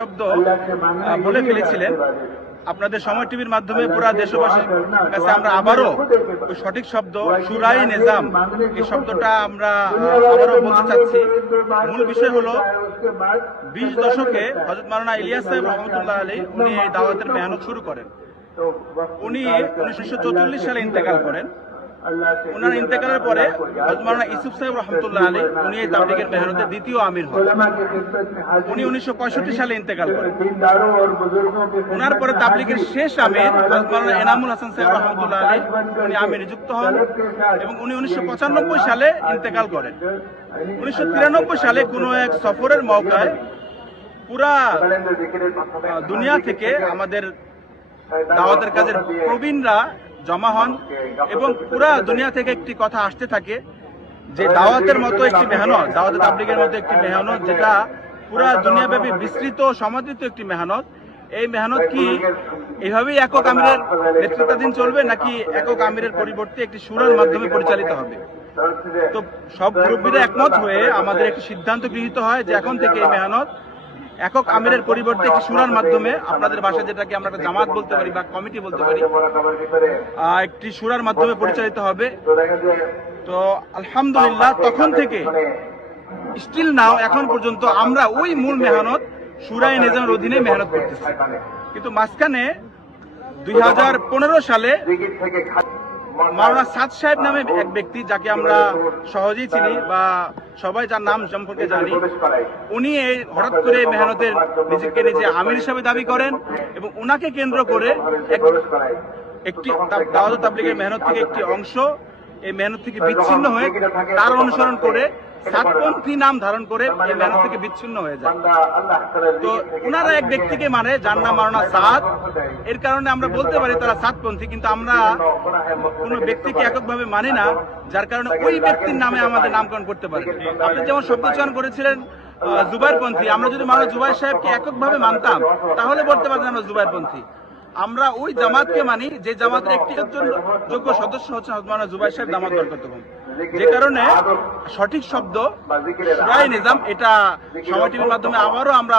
শব্দ বলে ফেলেছিলেন। আপনাদের সময় টিভির মাধ্যমে পুরা দেশবাসীর কাছে আমরা আবারও সঠিক শব্দ, সুরাই নিজাম, এই শব্দটা আমরা আবারও বলতে চাচ্ছি। মূল বিষয় হলো, বিশ দশকে হজরত মারানা ইলিয়াস সাহেব রহমতুল্লাহ আলী উনি এই দাওয়াতের মেহনত শুরু করেন। উনি উনিশশো সালে ইন্তেকাল করেন। ওনার ইন্তেকালের পরে ইসুফ সাহেব রহমতুল্লাহ আলী উনি এই তাবলিগের মেহনতের দ্বিতীয় আমির হন। উনি উনিশশো পঁয়ষট্টি সালে ইন্তেকাল করেন। ওনার পরে তাবলিগের শেষ আমির মাওলানা এনামুল হাসান সাহেব রহমতুল্লাহ আলী উনি আমির নিযুক্ত হন এবং উনি উনিশশো পঁচানব্বই সালে ইন্তেকাল করেন। উনিশশো তিরানব্বই সালে কোনো এক সফরের মৌকায় পুরা দুনিয়া থেকে আমাদের দাওয়াতের কাজের প্রবীণরা জমা হন এবং পুরা দুনিয়া থেকে একটি কথা আসতে থাকে যে দাওয়াতের মতো একটি মেহনত দাওয়াতের তাবলিগের মতো একটি মেহনত, যেটা পুরা দুনিয়াব্যাপী বিস্তৃত, সমাদৃত একটি মেহনত। এই মেহনত কি এভাবেই একক আমিরের নেতৃত্বাধীন চলবে, নাকি একক আমিরের পরিবর্তে একটি সুরের মাধ্যমে পরিচালিত হবে? তো সব মুরব্বীরা একমত হয়ে আমাদের একটি সিদ্ধান্ত গৃহীত হয় যে এখন থেকে এই মেহনত একক আমিরের পরিবর্তে একটি সুরার মাধ্যমে আপনাদের ভাষায় যেটাকে আমরা জামাত বলতে পারি বা কমিটি বলতে পারি একটি সুরার মাধ্যমে পরিচালিত হবে। তো আলহামদুলিল্লাহ, তখন থেকে স্টিল নাও এখন পর্যন্ত আমরা ওই মূল মেহনত সুরাই নিজামের অধীনে মেহনত করতেছি। কিন্তু মাঝখানে দুই হাজার পনেরো সালে মাওলানা সাদ সাহেব নামে এক ব্যক্তি যাকে আমরা সহজেই চিনি বা সবাই যার নাম সম্পর্কে জানি, উনি এই হঠাৎ করে মেহনতের নিজেকে নিজে আমির হিসাবে দাবি করেন এবং ওনাকে কেন্দ্র করে একটি দাওয়াত তাবলিগের মেহনত থেকে একটি অংশ, এই মেহনত থেকে বিচ্ছিন্ন হয়ে তার অনুসরণ করে সাতপন্থী নাম ধারণ করে এই মেহনত থেকে বিচ্ছিন্ন হয়ে যায়। তো ওনারা এক ব্যক্তিকে মানে যার নাম মারনা সাদ। এর কারণে আমরা বলতে পারি তারা সাতপন্থী কিন্তু আমরা কোনো ব্যক্তিকে এককভাবে মানি না যার কারণে ওই ব্যক্তির নামে আমাদের নামকরণ করতে পারি। আপনি যেমন শব্দ চয়ন করেছিলেন জুবাইরপন্থী আমরা যদি মাওলানা জুবাইর সাহেবকে এককভাবে মানতাম তাহলে বলতে পারতাম আমরা জুবাইরপন্থী। আমরা ওই জামাতকে মানি যে জামাতের একটি একজন যোগ্য সদস্য হচ্ছে হজমানা জুবাই সাহেব দামাত বরকতহুম যে কারণে সঠিক শব্দ নিজাম, এটা সময় টিভির মাধ্যমে আবারও আমরা